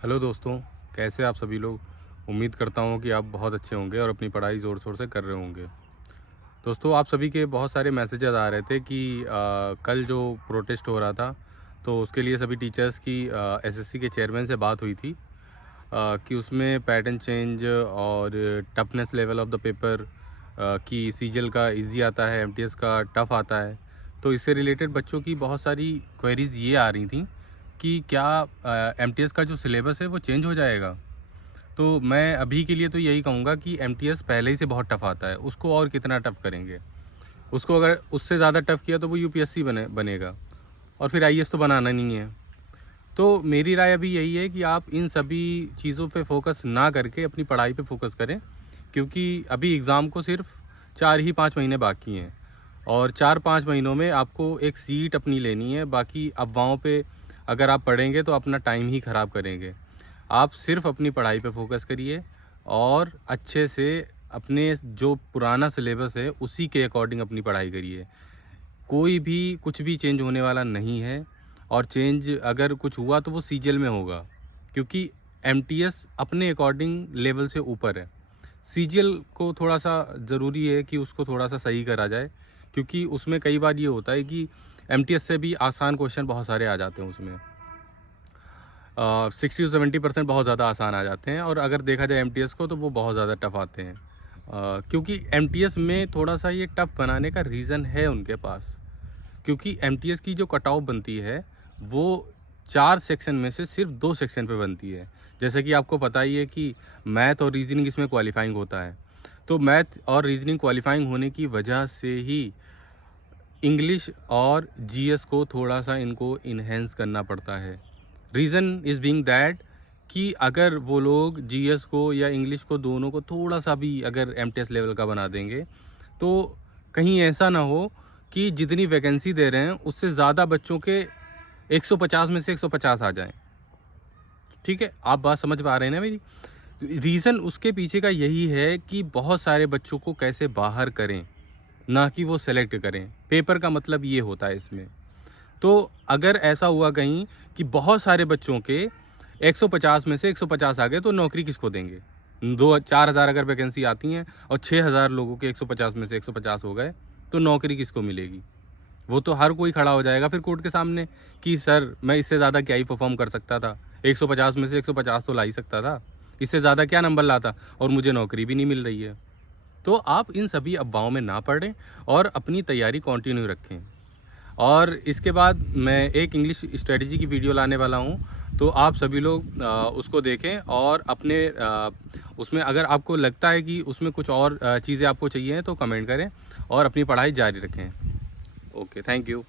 Hello दोस्तों, कैसे आप सभी लोग। उम्मीद करता हूँ कि आप बहुत अच्छे होंगे और अपनी पढ़ाई ज़ोर शोर से कर रहे होंगे। दोस्तों, आप सभी के बहुत सारे मैसेजेस आ रहे थे कि कल जो प्रोटेस्ट हो रहा था, तो उसके लिए सभी टीचर्स की एसएससी के चेयरमैन से बात हुई थी कि उसमें पैटर्न चेंज और toughness level of the paper कि सीजीएल का इजी आता है, एमटीएस का टफ़ आता है। तो इससे रिलेटेड बच्चों की बहुत सारी क्वेरीज़ ये आ रही थी कि क्या एमटीएस का जो सिलेबस है वो चेंज हो जाएगा। तो मैं अभी के लिए तो यही कहूँगा कि एमटीएस पहले ही से बहुत टफ़ आता है, उसको और कितना टफ़ करेंगे। उसको अगर उससे ज़्यादा टफ़ किया तो वो यूपीएससी बनेगा और फिर आईएएस तो बनाना नहीं है। तो मेरी राय अभी यही है कि आप इन सभी चीज़ों पे फोकस ना करके अपनी पढ़ाई पे फोकस करें, क्योंकि अभी एग्ज़ाम को सिर्फ 4 ही 5 महीने बाकी हैं और 4-5 महीनों में आपको एक सीट अपनी लेनी है। बाकी अफवाहों पे अगर आप पढ़ेंगे तो अपना टाइम ही ख़राब करेंगे। आप सिर्फ अपनी पढ़ाई पे फोकस करिए और अच्छे से अपने जो पुराना सिलेबस है उसी के अकॉर्डिंग अपनी पढ़ाई करिए। कोई भी कुछ भी चेंज होने वाला नहीं है और चेंज अगर कुछ हुआ तो वो सीजीएल में होगा, क्योंकि एमटीएस अपने अकॉर्डिंग लेवल से ऊपर है। सीजीएल को थोड़ा सा ज़रूरी है कि उसको थोड़ा सा सही करा जाए, क्योंकि उसमें कई बार ये होता है कि एमटीएस से भी आसान क्वेश्चन बहुत सारे आ जाते हैं उसमें। 60-70% बहुत ज़्यादा आसान आ जाते हैं और अगर देखा जाए एमटीएस को तो वो बहुत ज़्यादा टफ आते हैं। क्योंकि एमटीएस में थोड़ा सा ये टफ बनाने का रीज़न है उनके पास, क्योंकि एमटीएस की जो कट ऑफ बनती है वो 4 सेक्शन में से सिर्फ 2 सेक्शन पे बनती है। जैसे कि आपको पता ही है कि मैथ और रीजनिंग इसमें क्वालिफाइंग होता है। तो मैथ और रीजनिंग क्वालिफाइंग होने की वजह से ही इंग्लिश और जीएस को थोड़ा सा इनको इन्हेंस करना पड़ता है। रीज़न इज़ बीइंग दैट कि अगर वो लोग जीएस को या इंग्लिश को दोनों को थोड़ा सा भी अगर एमटीएस लेवल का बना देंगे, तो कहीं ऐसा ना हो कि जितनी वैकेंसी दे रहे हैं उससे ज़्यादा बच्चों के 150 में से 150 आ जाएं। ठीक है, आप बात समझ पा रहे हैं ना मेरी। रीज़न उसके पीछे का यही है कि बहुत सारे बच्चों को कैसे बाहर करें, ना कि वो सेलेक्ट करें। पेपर का मतलब ये होता है इसमें। तो अगर ऐसा हुआ कहीं कि बहुत सारे बच्चों के 150 में से 150 आ गए, तो नौकरी किसको देंगे। 2-4 हज़ार अगर वैकेंसी आती हैं और 6,000 लोगों के 150 में से 150 हो गए, तो नौकरी किसको मिलेगी। वो तो हर कोई खड़ा हो जाएगा फिर कोर्ट के सामने कि सर मैं इससे ज़्यादा क्या ही परफॉर्म कर सकता था, 150 में से 150 तो ला ही सकता था, इससे ज़्यादा क्या नंबर लाता और मुझे नौकरी भी नहीं मिल रही है। तो आप इन सभी अफवाहों में ना पड़ें और अपनी तैयारी कंटिन्यू रखें। और इसके बाद मैं एक इंग्लिश स्ट्रेटजी की वीडियो लाने वाला हूँ, तो आप सभी लोग उसको देखें और अपने उसमें अगर आपको लगता है कि उसमें कुछ और चीज़ें आपको चाहिए तो कमेंट करें और अपनी पढ़ाई जारी रखें। Okay, thank you.